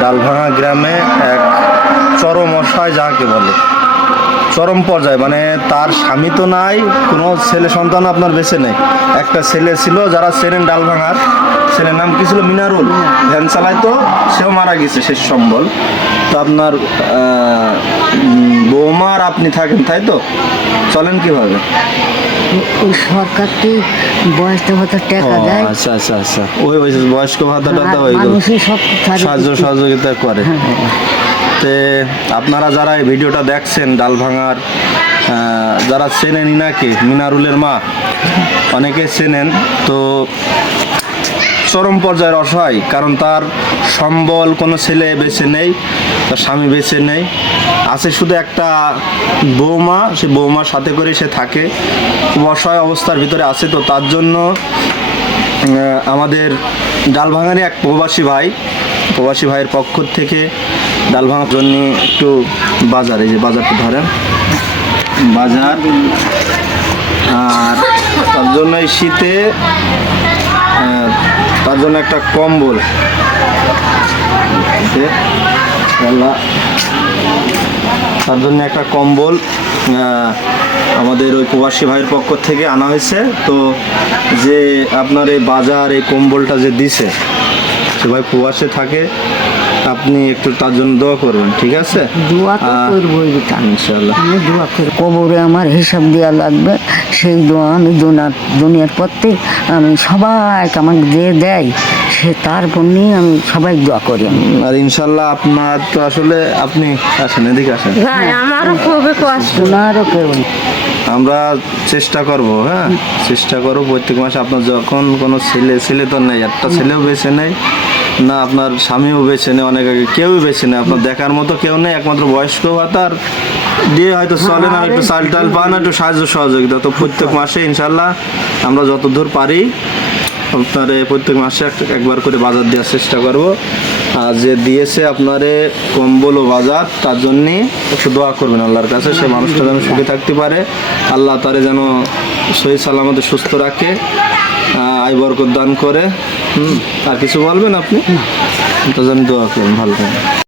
ডালভাঙা গ্রামে এক চরম অসহায় যাকে বলে, চরম পর্যায়ে, মানে তার স্বামী তো নাই, কোনো ছেলে সন্তান আপনার বেঁচে নেই। একটা ছেলে ছিল, যারা চেনেন ডালভাঙার, ছেলের নাম কি ছিল? মিনারুল। ভ্যান চালাইতো, সেও মারা গেছে শেষ সম্বল। তো আপনার বৌমার আপনি থাকেন, তাই তো? চলেন কিভাবে? ওই সরকার কি বয়স্ক ভাতা টাকা দেয়? আচ্ছা আচ্ছা আচ্ছা, ওই বয়স্ক ভাতাটা তো ওই মানুষই সব সাহায্য সহযোগিতা করে। তে আপনারা যারা এই ভিডিওটা দেখছেন, ডালভাঙার যারা চেনেন ইনাকে, মিনারুলের মা, অনেকে চেনেন। তো চরম পর্যায়ের অসহায়, কারণ তার সম্বল কোনো ছেলে বেঁচে নেই, তার স্বামী বেঁচে নেই, আছে শুধু একটা বৌমা। সে বৌমার সাথে করে সে থাকে, খুব অসহায় অবস্থার ভিতরে আছে। তো তার জন্য আমাদের ডালভাঙারই এক প্রবাসী ভাইয়ের পক্ষ থেকে ডালভাঙার জন্য একটু বাজার, এই যে বাজারটা ধরেন, বাজার, আর তার জন্য এই শীতে তার জন্য একটা কম্বল, তার জন্য একটা কম্বল আমাদের ওই প্রবাসী ভাইয়ের পক্ষ থেকে আনা হয়েছে। তো যে আপনার এই বাজার, এই কম্বলটা যে দিছে, সে ভাই প্রবাসে থাকে, আপনি একটু তার জন্য দোয়া করবেন, ঠিক আছে? দোয়া তো করবো ইনশাআল্লাহ। আমি দোয়া করব, কবরে আমার হিসাব দেওয়া লাগবে, সেই দোয়া আমি দুনিয়ার পথে আমি সবাইকে আমাকে দিয়ে দেয়, সে তার নিয়ে আমি সবাই দোয়া করি। আর ইনশাআল্লাহ আপনার তো আসলে আপনি আসেন, এদিকে আসেন। আমারও খুবই কষ্ট, ওনারও কেউ। আমরা চেষ্টা করব, হ্যাঁ চেষ্টা করব প্রত্যেক মাসে। আপনার যখন কোনো ছেলে তো নেই, একটা ছেলেও বেছে নেই না, আপনার স্বামীও বেছে নেই, অনেক আগে কেউই বেছে নেই, আপনার দেখার মতো কেউ নেই, একমাত্র বয়স্ক ভাতার দিয়ে হয়তো চলেন, আর একটু চাল টাল পান, একটু সাহায্য সহযোগিতা। তো প্রত্যেক মাসে ইনশাল্লাহ আমরা যতদূর পারি আপনার প্রত্যেক মাসে একবার করে বাজার দেওয়ার চেষ্টা করব। আর যে দিয়েছে আপনারে কম্বল ও বাজার, তার জন্যে একটু দোয়া করবেন আল্লাহর কাছে, সে মানুষটা যেন সুখে থাকতে পারে, আল্লাহ তারে যেন সহি সালামতে সুস্থ রাখে, আয় বরকত দান করে। আর কিছু বলবেন আপনি? তো যেন দোয়া করুন, ভালো থাকবেন।